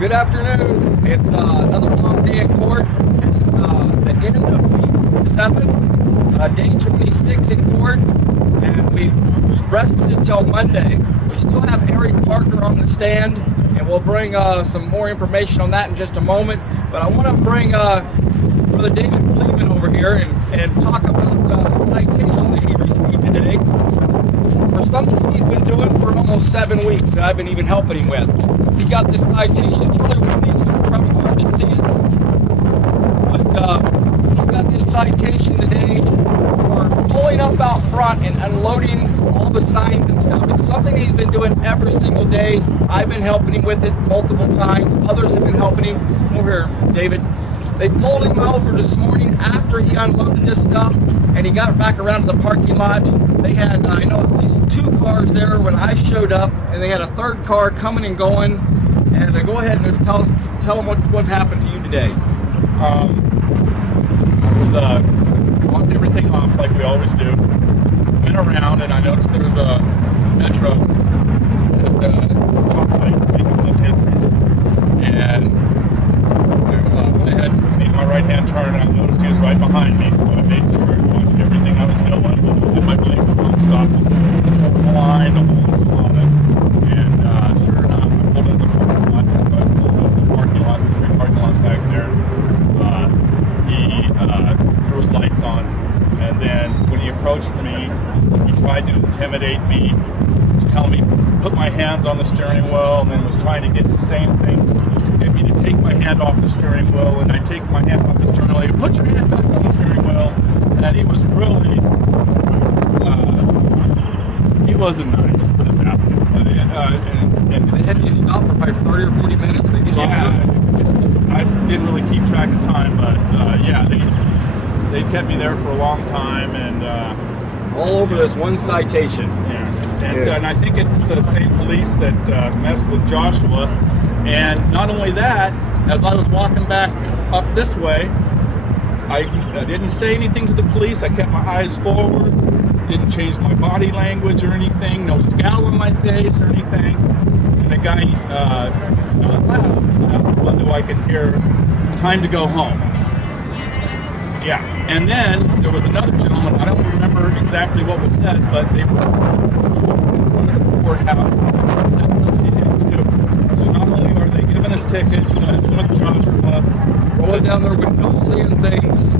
Good afternoon. It's another long day in court. This is the end of week 7, day 26 in court, and we've rested until Monday. We still have Eric Parker on the stand, and we'll bring some more information on that in just a moment. But I want to bring Brother David Fleeman over here and talk about the citation that he received today for something he's been doing for almost 7 weeks that I've been even helping him with. He got this citation. It's really windy, so it's probably hard to see it. But he got this citation today for pulling up out front and unloading all the signs and stuff. It's something he's been doing every single day. I've been helping him with it multiple times. Others have been helping him. Come over here, David. They pulled him over this morning after he unloaded this stuff, and he got back around to the parking lot. They had, I know, at least 2 cars there when I showed up, and they had a 3rd car coming and going. And go ahead and just tell them what happened to you today. I was walking everything off like we always do. Went around and I noticed there was a Metro stoplight making a hit, and when I had made my right-hand turn, I noticed he was right behind me, so I made sure I watched everything I was doing. Did my blinker on, stopped the line, the horns on it, and sure enough, I pulled in the parking lot. So I was pulling up the parking lot, the free parking lot back there. He threw his lights on, and then when he approached me, he tried to intimidate me. He was telling me put my hands on the steering wheel, and then was trying to get the same things to get me to take my hand off the steering wheel, and I take my hand off the steering wheel. He put your hand back on the steering wheel, and he was really he wasn't nice, put it that way. And they had you stop for probably 30 or 40 minutes, maybe longer. Yeah, I didn't really keep track of time, but yeah, they kept me there for a long time, and all over this one citation. Yeah, and so, and I think it's the same police that messed with Joshua. And not only that, as I was walking back up this way, I didn't say anything to the police. I kept my eyes forward, didn't change my body language or anything, no scowl on my face or anything. And the guy, not loud, out the window I could hear, time to go home. Yeah, and then there was another gentleman, I don't remember exactly what was said, but they were in front of the courthouse and said something to him too. So not only are they giving us tickets, messing with Joshua, rolling down their windows, saying things,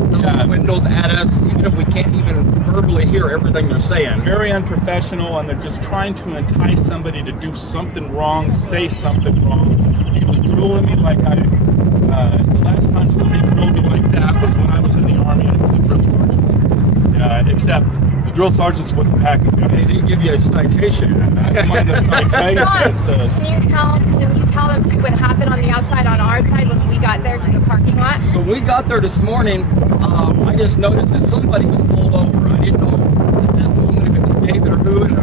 windows at us, even if we can't even verbally hear everything they're saying. Very unprofessional, and they're just trying to entice somebody to do something wrong, say something wrong. He was drooling me like the last time somebody drilled me like that was when I was in the Army, and it was a drill sergeant. Except the drill sergeants wasn't packing guns. They didn't give you a citation. I didn't mind the citation. Can you tell them too what happened on the outside on our side when we got there to the parking lot? So we got there this morning, I just noticed that somebody was pulled over. I didn't know at that moment if it was David or who, and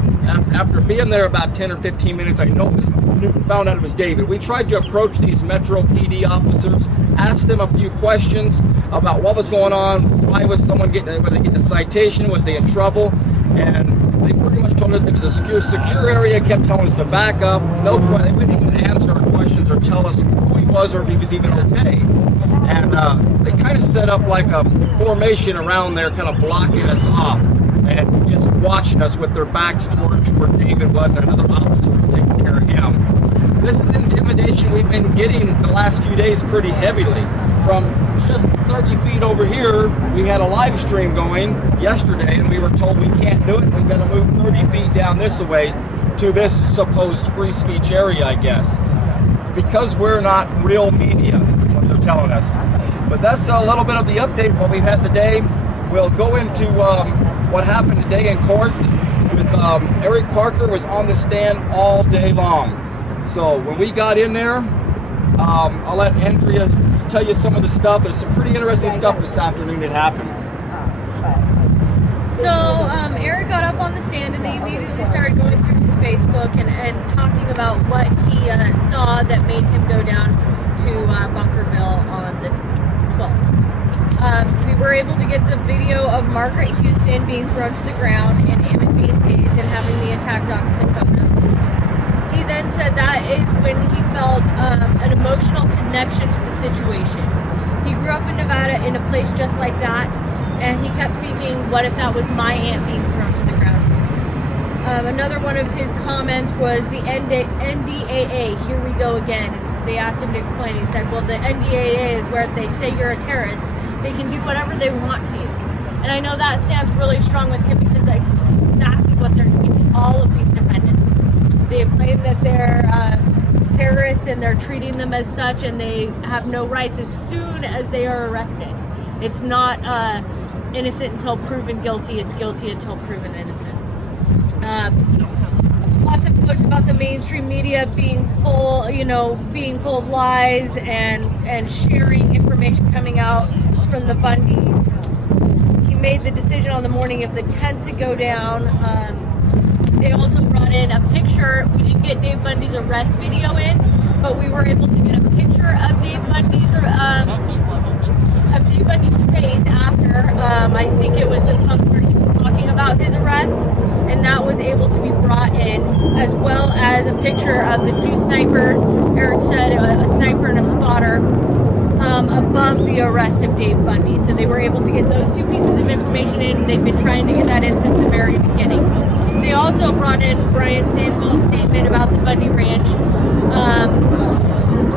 after being there about 10 or 15 minutes, I found out it was David. We tried to approach these Metro PD officers, ask them a few questions about what was going on, why was someone getting a citation, was they in trouble, and they pretty much told us it was a secure area, kept telling us to back up. They wouldn't even answer our questions or tell us who he was or if he was even okay. And they kind of set up like a formation around there, kind of blocking us off and just watching us with their backs towards where David was, and another officer was taking care of him. This is intimidation we've been getting the last few days pretty heavily. From just 30 feet over here, we had a live stream going yesterday, and we were told we can't do it. We've got to move 30 feet down this way to this supposed free speech area, I guess, because we're not real media, is what they're telling us. But that's a little bit of the update, what we've had today. We'll go into what happened today in court with Eric Parker was on the stand all day long. So when we got in there, I'll let Andrea tell you some of the stuff. There's some pretty interesting stuff this afternoon that happened. So Eric got up on the stand and they immediately started going through his Facebook and talking about what he saw that made him go down to Bunkerville on the 12th. We were able to get the video of Margaret Houston being thrown to the ground and Emmett being tased and having the attack dog sipped on them. He then said that is when he felt an emotional connection to the situation. He grew up in Nevada in a place just like that, and he kept thinking, what if that was my aunt being thrown to the ground? Another one of his comments was the NDAA, here we go again. They asked him to explain. He said, well, the NDAA is where they say you're a terrorist. They can do whatever they want to you. And I know that stands really strong with him because that's exactly what they're doing to all of these defendants. They claim that they're terrorists and they're treating them as such, and they have no rights as soon as they are arrested. It's not innocent until proven guilty. It's guilty until proven innocent. Lots of posts about the mainstream media being full of lies and sharing information coming out from the Bundys. He made the decision on the morning of the 10th to go down. They also brought in a picture. We didn't get Dave Bundy's arrest video in, but we were able to get a picture of Dave Bundy's face after. I think it was the post where he was talking about his arrest, and that was able to be brought in, as well as a picture of the two snipers. Eric said a sniper and a spotter above the arrest of Dave Bundy. So they were able to get those two pieces of information in. They've been trying to get that in since the very beginning. They also brought in Brian Sandoval's statement about the Bundy Ranch.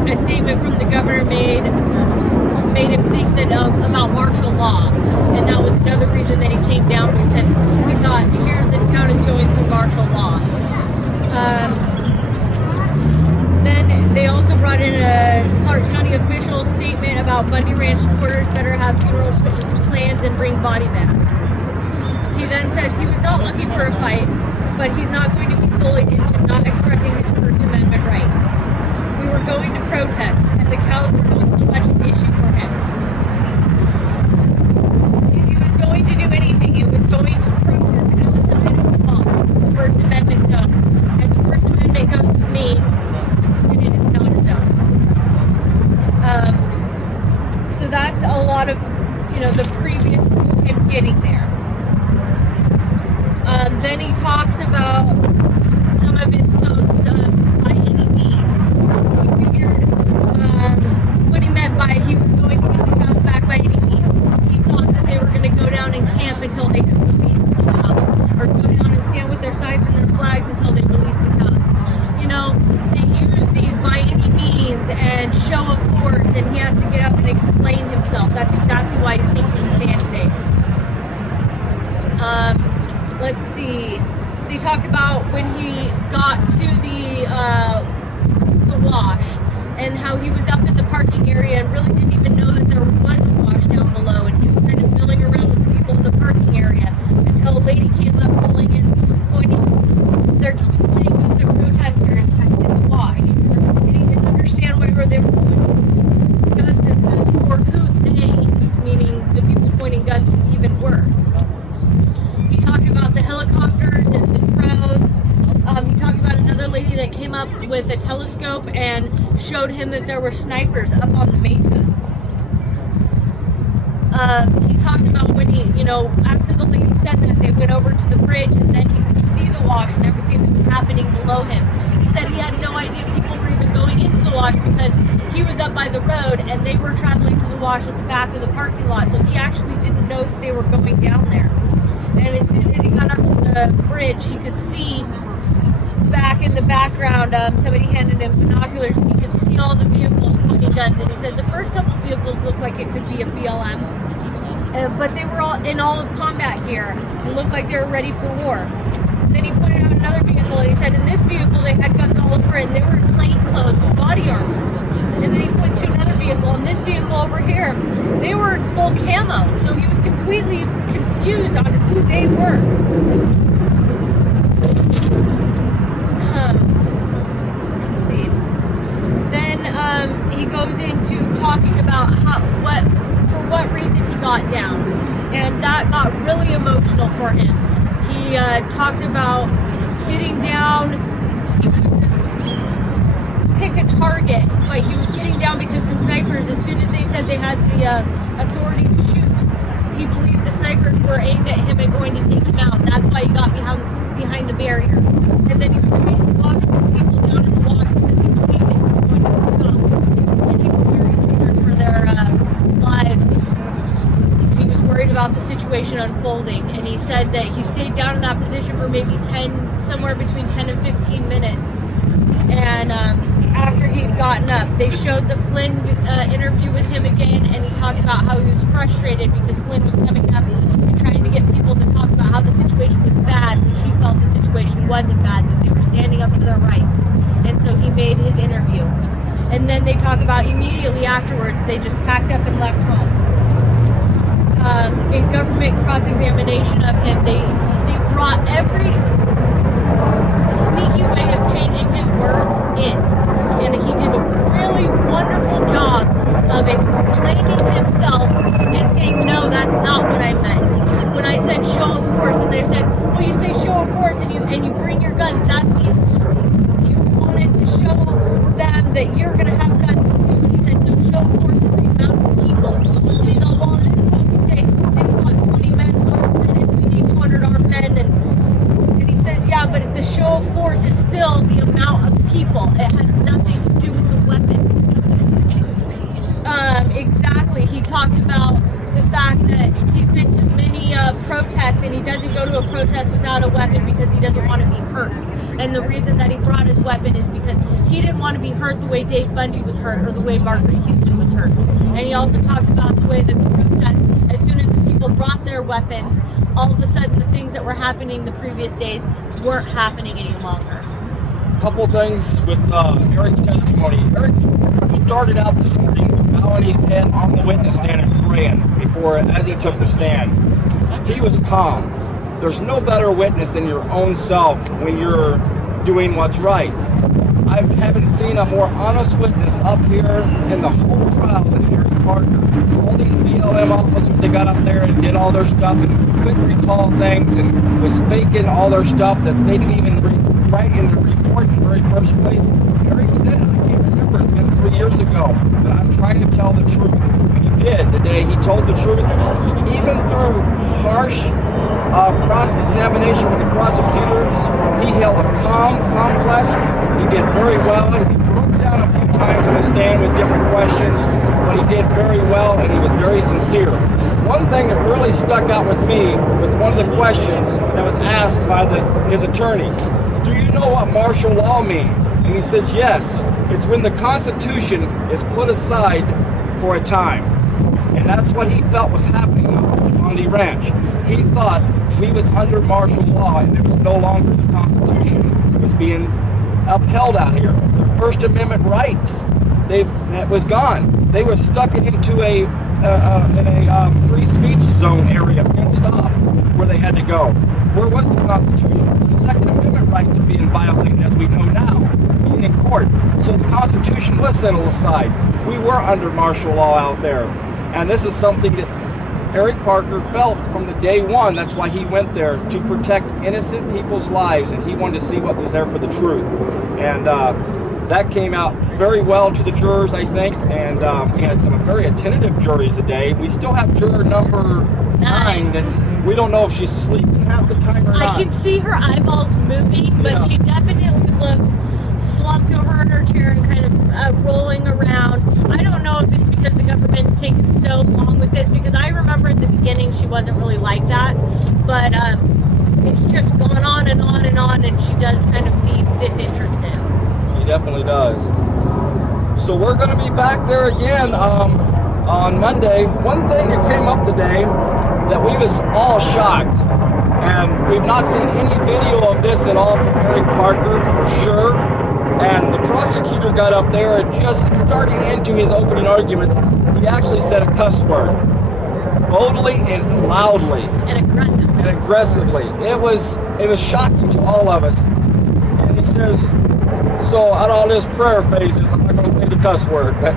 A statement from the governor made him think that about martial law, and that was another reason that he came down, because he thought, here this town is going through martial law. Then they also brought in a Clark County official statement about Bundy Ranch supporters better have funeral plans and bring body bags. He then says he was not looking for a fight, but he's not going to be bullied into not expressing his First Amendment rights. We were going to protest, and the cows were not so much an issue for him. If he was going to do anything, it was going to protest outside of the box, the First Amendment zone. And the First Amendment goes with me, and it is not a zone. So that's a lot of, the previous to him getting there. Then he talks about some of his posts by any means. He figured what he meant by he was going to get the cows back by any means. He thought that they were going to go down and camp until they could release the cows, or go down and stand with their signs and their flags until they release the cows. They use these by any means and show of force, and he has to get up and explain himself. That's exactly why he's taking the stand today. Let's see. They talked about when he got to the wash, and how he was up in the parking area and really didn't even know that there was a wash down below, and he was kind of milling around with the people in the parking area until a lady came up pulling and pointing with the protesters in the wash. And he didn't understand why they were pointing guns at them, or who they, meaning the people pointing guns, even were. He talked about the helicopters and the drones. He talked about another lady that came up with a telescope and showed him that there were snipers up on the mesa. He talked about when he, after the lady said that, they went over to the bridge, and then he could see the wash and everything that was happening below him. He said he had no idea people were even going into the wash, because he was up by the road and they were traveling to the wash at the back of the parking lot. So he actually didn't know that they were going down there. And as soon as he got up to the bridge, he could see back in the background, somebody handed him binoculars, and he could see all the vehicles pointing guns. And he said the first couple vehicles looked like it could be a BLM, but they were all in all of combat gear. It looked like they were ready for war. And then he pointed out another vehicle, and he said in this vehicle they had guns all over it, and they were in plain clothes with body armor. And then he points to another vehicle, and this vehicle over here, they were in full camo. So he was completely confused on who they were. Let's see. Then he goes into talking about for what reason he got down, and that got really emotional for him. He talked about getting down. He couldn't pick a target, but he was getting down because the snipers, as soon as they said they had the authority to shoot, he believed the snipers were aimed at him and going to take him out. That's why he got behind the barrier. And then he was trying to watch people down in the wash because he believed they were going to be stopped. And he was situation unfolding, and he said that he stayed down in that position for maybe somewhere between 10 and 15 minutes. And after he'd gotten up, they showed the Flynn interview with him again, and he talked about how he was frustrated because Flynn was coming up and trying to get people to talk about how the situation was bad, which he felt the situation wasn't bad, that they were standing up for their rights. And so he made his interview. And then they talk about immediately afterwards, they just packed up and left home. In government cross-examination of him, they brought every sneaky way of changing his words in. And he did a really wonderful job of explaining himself and saying, no, that's not what I meant. When I said show of force, and they said, well, you say show of force and you bring your guns, that means you wanted to show them that you're going to have guns too. And he said, no, show of force is the amount of people. And he's all, well, in this post, you say, they want 20 men, and we need 200 armed men, and he says, yeah, but the show of force is still the amount of people. It has nothing to do with the weapon. Exactly. He talked about the fact that he's been to many protests, and he doesn't go to a protest without a weapon because he doesn't want to be hurt. And the reason that he brought his weapon is because he didn't want to be hurt the way Dave Bundy was hurt or the way Margaret Houston was hurt. And he also talked about the way that the protests, as soon as the people brought their weapons, all of a sudden the things that were happening the previous days weren't happening any longer. Couple things with Eric's testimony. Eric started out this morning bowing his head on the witness stand and praying as he took the stand. He was calm. There's no better witness than your own self when you're doing what's right. I haven't seen a more honest witness up here in the whole trial than Eric Parker. All these BLM officers that got up there and did all their stuff and couldn't recall things and was faking all their stuff that they didn't even write in the report in the very first place. Eric said, I can't remember, it's been 3 years ago, but I'm trying to tell the truth. And he did the day he told the truth, even through harsh cross-examination with the prosecutors. He held a calm complex. He did very well. He broke down a few times on the stand with different questions, but he did very well, and he was very sincere. One thing that really stuck out with me with one of the questions that was asked by his attorney, do you know what martial law means? And he says, yes, it's when the Constitution is put aside for a time. And that's what he felt was happening on the ranch. He thought we was under martial law and it was no longer the Constitution was being upheld out here. Their First Amendment rights, that was gone. They were stuck into a free speech zone area, fenced off, where they had to go. Where was the Constitution? The Second Amendment rights are being violated, as we know now, being in court. So the Constitution was set aside. We were under martial law out there. And this is something that Eric Parker felt from the day one. That's why he went there, to protect innocent people's lives, and he wanted to see what was there for the truth. And that came out very well to the jurors, I think, and we had some very attentive juries today. We still have juror number 9. We don't know if she's sleeping half the time or not. I can see her eyeballs moving, but she definitely looks slumped over in her chair and kind of rolling around. I don't know if it's because the government's taken so long with this, because I remember at the beginning she wasn't really like that, but it's just gone on and on and on, and she does kind of seem disinterested. She definitely does. So we're going to be back there again on Monday. One thing that came up today that we was all shocked, and we've not seen any video of this at all from Eric Parker for sure. And the prosecutor got up there and just starting into his opening arguments, he actually said a cuss word, boldly and loudly And aggressively. It was shocking to all of us. And he says, so out of all this prayer phases, I'm not going to say the cuss word, but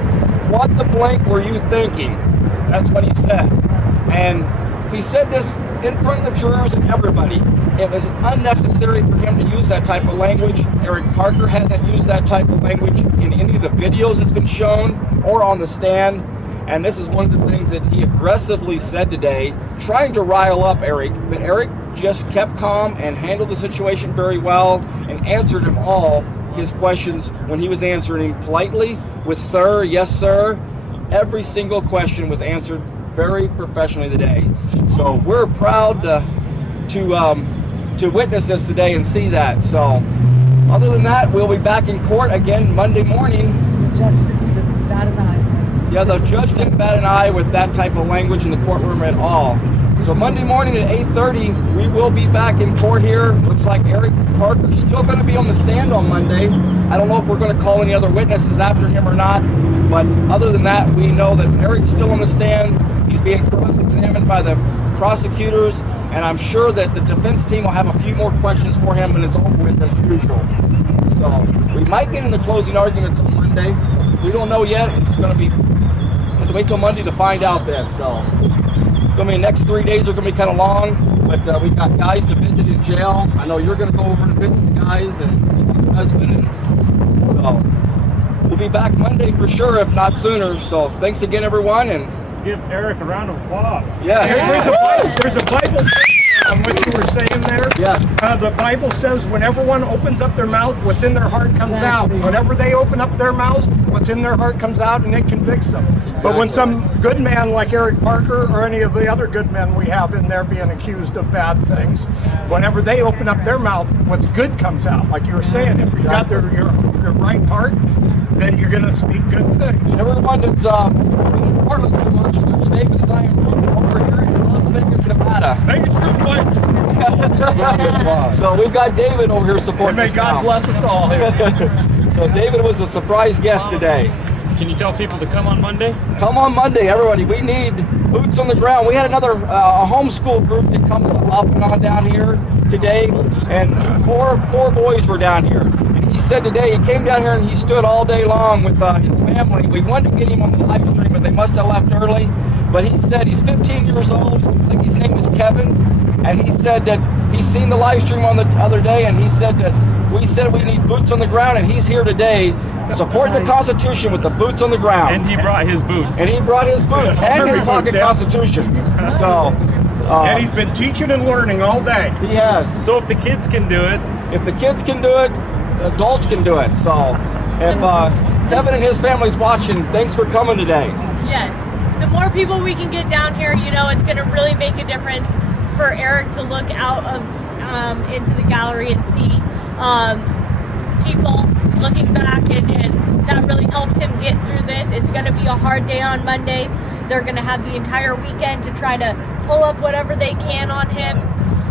what the blank were you thinking? That's what he said. And he said this in front of the jurors and everybody. It was unnecessary for him to use that type of language. Eric Parker hasn't used that type of language in any of the videos that's been shown or on the stand. And this is one of the things that he aggressively said today, trying to rile up Eric. But Eric just kept calm and handled the situation very well and answered them all his questions when he was answering him politely with sir, yes sir. Every single question was answered very professionally today. So we're proud to witness this today and see that. So other than that, we'll be back in court again Monday morning. The judge didn't bat an eye. Yeah, the judge didn't bat an eye with that type of language in the courtroom at all. So Monday morning at 8:30, we will be back in court here. Looks like Eric Parker's still going to be on the stand on Monday. I don't know if we're going to call any other witnesses after him or not, but other than that, we know that Eric's still on the stand. He's being cross-examined by the prosecutors, and I'm sure that the defense team will have a few more questions for him when it's over with as usual. So we might get into closing arguments on Monday. We don't know yet. It's going to be, have to wait till Monday to find out this. So the next 3 days are going to be kind of long, but we've got guys to visit in jail. I know you're going to go over and visit the guys and visit your husband, and so we'll be back Monday for sure, if not sooner. So thanks again, everyone, and give Eric a round of applause. yes. There's a Bible on what you were saying there. Yeah. The Bible says whenever one opens up their mouth, what's in their heart comes out. Whenever they open up their mouths, what's in their heart comes out, and it convicts them. But when some good man like Eric Parker or any of the other good men we have in there being accused of bad things, whenever they open up their mouth, what's good comes out. Like you were saying, if you've got your right heart, then you're going to speak good things. And everyone that's part of the much, there's David as I am over here in Las Vegas, Nevada. Vegas is So we've got David over here supporting May us God now. bless us all. So David was a surprise guest today. Can you tell people to come on Monday? Come on Monday, everybody. We need boots on the ground. We had another a homeschool group that comes off and on down here today, and four boys were down here. And he said today he came down here and he stood all day long with his family. We wanted to get him on the live stream, but they must have left early. But he said he's 15 years old. I think his name is Kevin, and he said that he's seen the live stream on the other day, and he said that we said we need boots on the ground, and he's here today supporting the Constitution with the boots on the ground. And he brought his boots. And he brought his boots and his pocket Constitution. So, And he's been teaching and learning all day. he has. So if the kids can do it, If the kids can do it, adults can do it. So, if Kevin and his family's watching, thanks for coming today. Yes. The more people we can get down here, it's going to really make a difference for Eric to look out of into the gallery and see people looking back, and that really helps him get through this. It's going to be a hard day on Monday. They're going to have the entire weekend to try to pull up whatever they can on him.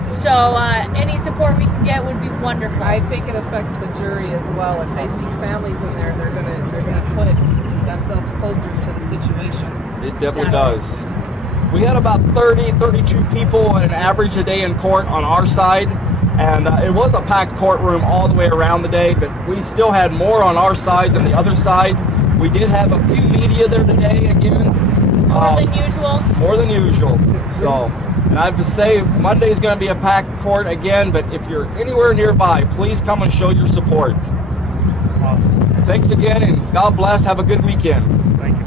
So any support we can get would be wonderful. I think it affects the jury as well. If they see families in there, they're gonna put themselves closer to the situation. It definitely does. We had about 32 people an average a day in court on our side, and it was a packed courtroom all the way around the day, but we still had more on our side than the other side. We did have a few media there today again. More than usual. More than usual. So, and I would say Monday's going to be a packed court again, but if you're anywhere nearby, please come and show your support. awesome. Thanks again, and God bless. Have a good weekend. Thank you.